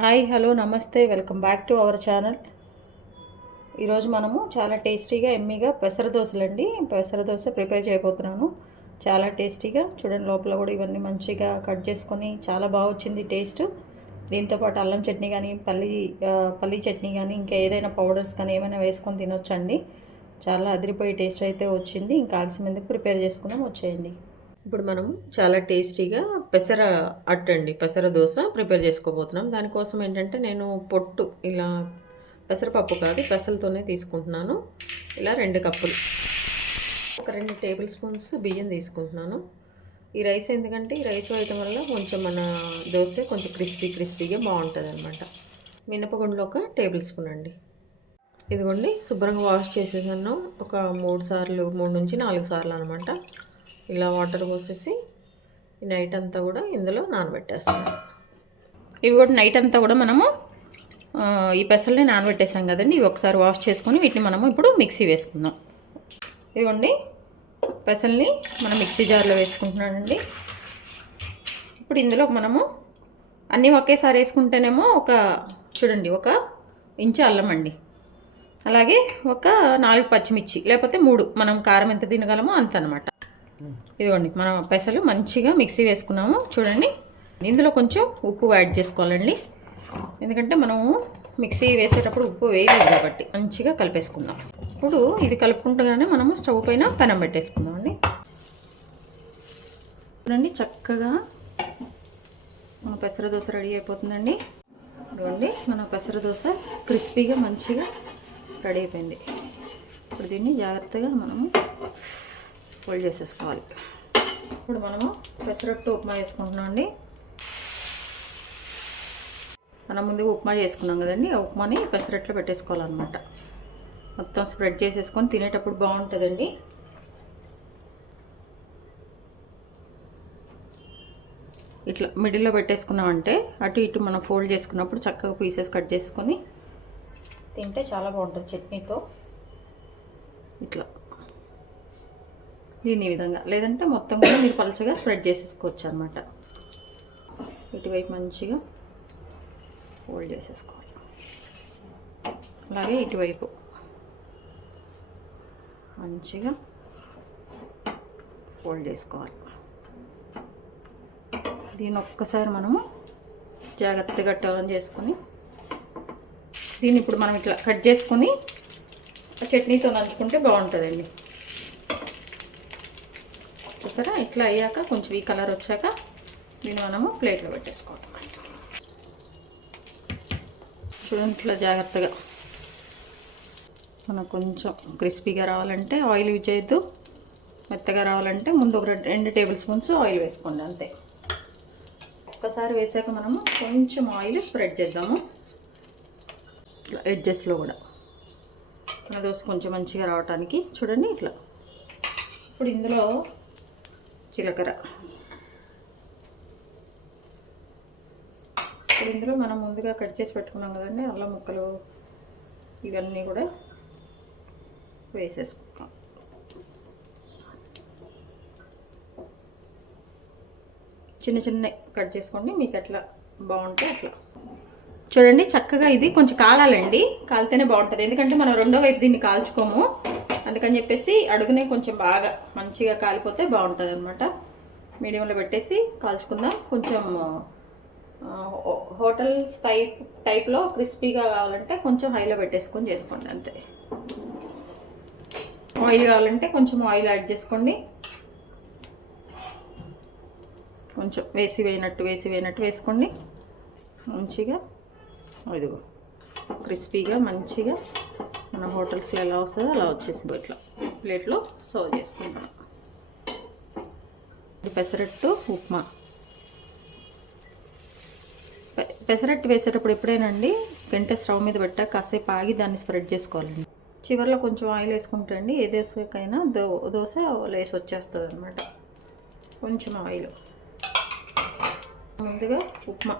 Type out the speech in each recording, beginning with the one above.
Hi hello నమస్తే welcome back to our channel. ఈరోజు మనము చాలా టేస్టీగా ఎమ్మీగా పెసర దోశలండి. పెసర దోశ ప్రిపేర్ చేయబోతున్నాను. చాలా టేస్టీగా చూడండి, లోపల కూడా ఇవన్నీ మంచిగా కట్ చేసుకొని చాలా బాగా వచ్చింది టేస్ట్. దీంతోపాటు అల్లం చట్నీ కానీ పల్లీ చట్నీ కానీ ఇంకా ఏదైనా పౌడర్స్ కానీ ఏమైనా వేసుకొని తినొచ్చండి. చాలా అదిరిపోయే టేస్ట్ అయితే వచ్చింది. ఇంకా ఆలస్యం ఎందుకు, ప్రిపేర్ చేసుకుందాం, వచ్చేయండి. ఇప్పుడు మనం చాలా టేస్టీగా పెసర అట్టండి, పెసర దోశ ప్రిపేర్ చేసుకోబోతున్నాం. దానికోసం ఏంటంటే నేను పొట్టు ఇలా పెసరపప్పు కాదు పెసలతోనే తీసుకుంటున్నాను. ఇలా 2 కప్పులు, ఒక 2 టేబుల్ స్పూన్స్ బియ్యం తీసుకుంటున్నాను. ఈ రైస్ ఎందుకంటే ఈ రైస్ వేయటం వల్ల కొంచెం మన దోశ కొంచెం క్రిస్పీగా బాగుంటుంది అనమాట. మినపగుండ్లు 1 టేబుల్ స్పూన్ అండి. ఇదిగోండి, శుభ్రంగా వాష్ చేసేసాను. ఒక 3 నుంచి 4 సార్లు అనమాట. ఇలా వాటర్ పోసేసి ఈ నైట్ అంతా కూడా ఇందులో నానబెట్టేస్తాను. ఇవి కూడా నైట్ అంతా కూడా మనము ఈ పెసల్ని నానబెట్టేసాం కదండి. ఇవి ఒకసారి వాష్ చేసుకొని వీటిని మనము ఇప్పుడు మిక్సీ వేసుకుందాం. ఇదిగోండి, పెసల్ని మనం మిక్సీ జార్లో వేసుకుంటున్నానండి. ఇప్పుడు ఇందులో మనము అన్నీ ఒకేసారి వేసుకుంటేనేమో చూడండి 1 ఇంచు అల్లం అండి, అలాగే ఒక 4 పచ్చిమిర్చి, లేకపోతే 3, మనం కారం ఎంత తినగలమో అంత అనమాట. ఇదిగోండి, మనం పెసలు మంచిగా మిక్సీ వేసుకున్నాము. చూడండి, ఇందులో కొంచెం ఉప్పు యాడ్ చేసుకోవాలండి, ఎందుకంటే మనము మిక్సీ వేసేటప్పుడు ఉప్పు వేయలేదు కాబట్టి. మంచిగా కలిపేసుకుందాం. ఇప్పుడు ఇది కలుపుకుంటూనే మనము స్టవ్ పైన పెనం పెట్టేసుకుందామండి. చూడండి, చక్కగా మన పెసర దోశ రెడీ అయిపోతుందండి. ఇదిగోండి, మన పెసర దోశ క్రిస్పీగా మంచిగా రెడీ అయిపోయింది. ఇప్పుడు దీన్ని జాగ్రత్తగా మనము ఫోల్డ్ చేసేసుకోవాలి. ఇప్పుడు మనము పెసరట్టు ఉప్మా వేసుకుంటున్నాం అండి. మనం ముందుగా ఉప్మా చేసుకున్నాం కదండి, ఆ ఉప్మాని పెసరట్లో పెట్టేసుకోవాలన్నమాట. మొత్తం స్ప్రెడ్ చేసేసుకొని తినేటప్పుడు బాగుంటుందండి. ఇట్లా మిడిల్లో పెట్టేసుకున్నామంటే అటు ఇటు మనం ఫోల్డ్ చేసుకున్నప్పుడు చక్కగా పీసెస్ కట్ చేసుకొని తింటే చాలా బాగుంటుంది చట్నీతో. ఇట్లా దీని విధంగా, లేదంటే మొత్తం కూడా మీరు పలచగా స్ప్రెడ్ చేసేసుకోవచ్చు అనమాట. ఇటువైపు మంచిగా ఫోల్డ్ చేసేసుకోవాలి, అలాగే ఇటువైపు మంచిగా ఫోల్డ్ చేసుకోవాలి. దీన్ని ఒక్కసారి మనము జాగ్రత్తగా టర్న్ చేసుకొని దీన్ని ఇప్పుడు మనం ఇట్లా కట్ చేసుకొని చట్నీతో నంచుకుంటే బాగుంటుందండి. చూసారా, ఇట్లా అయ్యాక కొంచెం ఈ కలర్ వచ్చాక దీన్ని మనము ప్లేట్లో పెట్టేసుకోవాలి. చూడండి, ఇట్లా జాగ్రత్తగా మనకు కొంచెం క్రిస్పీగా రావాలంటే ఆయిల్ యూజ్ చేయొద్దు, మెత్తగా రావాలంటే ముందు ఒక 2 టేబుల్ స్పూన్స్ ఆయిల్ వేసుకోండి అంతే. ఒక్కసారి వేసాక మనము కొంచెం ఆయిల్ స్ప్రెడ్ చేద్దాము ఇట్లా ఎడ్జెస్లో కూడా, మన దోశ కొంచెం మంచిగా రావడానికి. చూడండి ఇట్లా. ఇప్పుడు ఇందులో జీలకర్ర, ఇప్పుడు ఇందులో మనం ముందుగా కట్ చేసి పెట్టుకున్నాం కదండి అల్లం ముక్కలు, ఇవన్నీ కూడా వేసేసుకుంటాం. చిన్న కట్ చేసుకోండి, మీకు ఎట్లా బాగుంటే అట్లా. చూడండి, చక్కగా ఇది కొంచెం కాలాలండి, కాలితేనే బాగుంటుంది. ఎందుకంటే మనం రెండో వైపు దీన్ని కాల్చుకోము, అందుకని చెప్పేసి అడుగునే కొంచెం బాగా మంచిగా కాలిపోతే బాగుంటుంది అనమాట. మీడియంలో పెట్టేసి కాల్చుకుందాం. కొంచెం హోటల్స్ టైప్లో క్రిస్పీగా కావాలంటే కొంచెం హైలో పెట్టేసుకొని చేసుకోండి అంతే. ఆయిల్ కావాలంటే కొంచెం ఆయిల్ యాడ్ చేసుకోండి. కొంచెం వేసి వేయనట్టు వేసుకోండి మంచిగా. ఇదిగో క్రిస్పీగా మంచిగా మన హోటల్స్లో ఎలా వస్తుందో అలా వచ్చేసింది. ఇట్లా ప్లేట్లో సర్వ్ చేసుకుంటాం. పెసరట్టు ఉప్మా. పెసరట్టు వేసేటప్పుడు ఎప్పుడైనాండి గంట స్టవ్ మీద పెట్టాక కాసేపు ఆగి దాన్ని స్ప్రెడ్ చేసుకోవాలండి. చివరిలో కొంచెం ఆయిల్ వేసుకుంటే అండి ఏ దోశకైనా దోశ లేసి వచ్చేస్తుంది అనమాట. కొంచెం ఆయిల్. ముందుగా ఉప్మా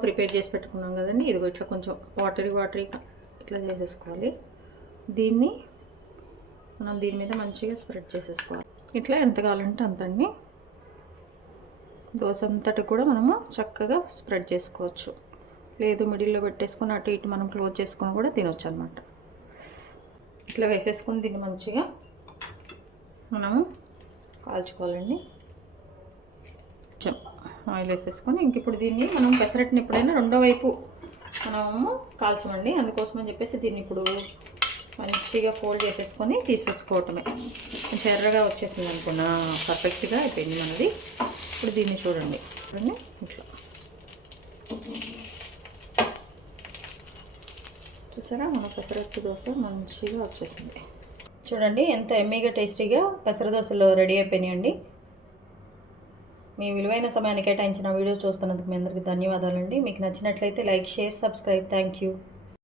ప్రిపేర్ చేసి పెట్టుకున్నాం కదండి, ఇదిగో ఇట్లా కొంచెం వాటరీ ఇట్లా చేసేసుకోవాలి. దీన్ని మనం దీని మీద మంచిగా స్ప్రెడ్ చేసేసుకోవాలి. ఇట్లా ఎంత కావాలంటే అంతండి. దోశ అంతటి కూడా మనము చక్కగా స్ప్రెడ్ చేసుకోవచ్చు. లేదు మిడిల్లో పెట్టేసుకొని అటు ఇటు మనం క్లోజ్ చేసుకొని కూడా తినొచ్చు అనమాట. ఇట్లా వేసేసుకొని దీన్ని మంచిగా మనము కాల్చుకోవాలండి. కొంచెం ఆయిల్ వేసేసుకొని ఇంక ఇప్పుడు దీన్ని మనం పెసరట్టుని ఎప్పుడైనా రెండో వైపు మనము కాల్చమండి. అందుకోసమని చెప్పేసి దీన్ని ఇప్పుడు మంచిగా ఫోల్డ్ చేసేసుకొని తీసేసుకోవటమే. కొంచెం ఎర్రగా వచ్చేసింది అనుకున్నా, పర్ఫెక్ట్గా అయిపోయింది మనది. ఇప్పుడు దీన్ని చూడండి ఇట్లా చూసారా, మన పెసరట్టు దోశ మంచిగా వచ్చేసింది. చూడండి ఎంత ఎమ్మీగా టేస్టీగా పెసర దోశలు రెడీ అయిపోయినాయండి. మీ విలువైన సమయాన్ని కేటాయించిన వీడియో చూస్తున్నందుకు మీ అందరికీ ధన్యవాదాలండి. మీకు నచ్చినట్లయితే like, share, subscribe. Thank you.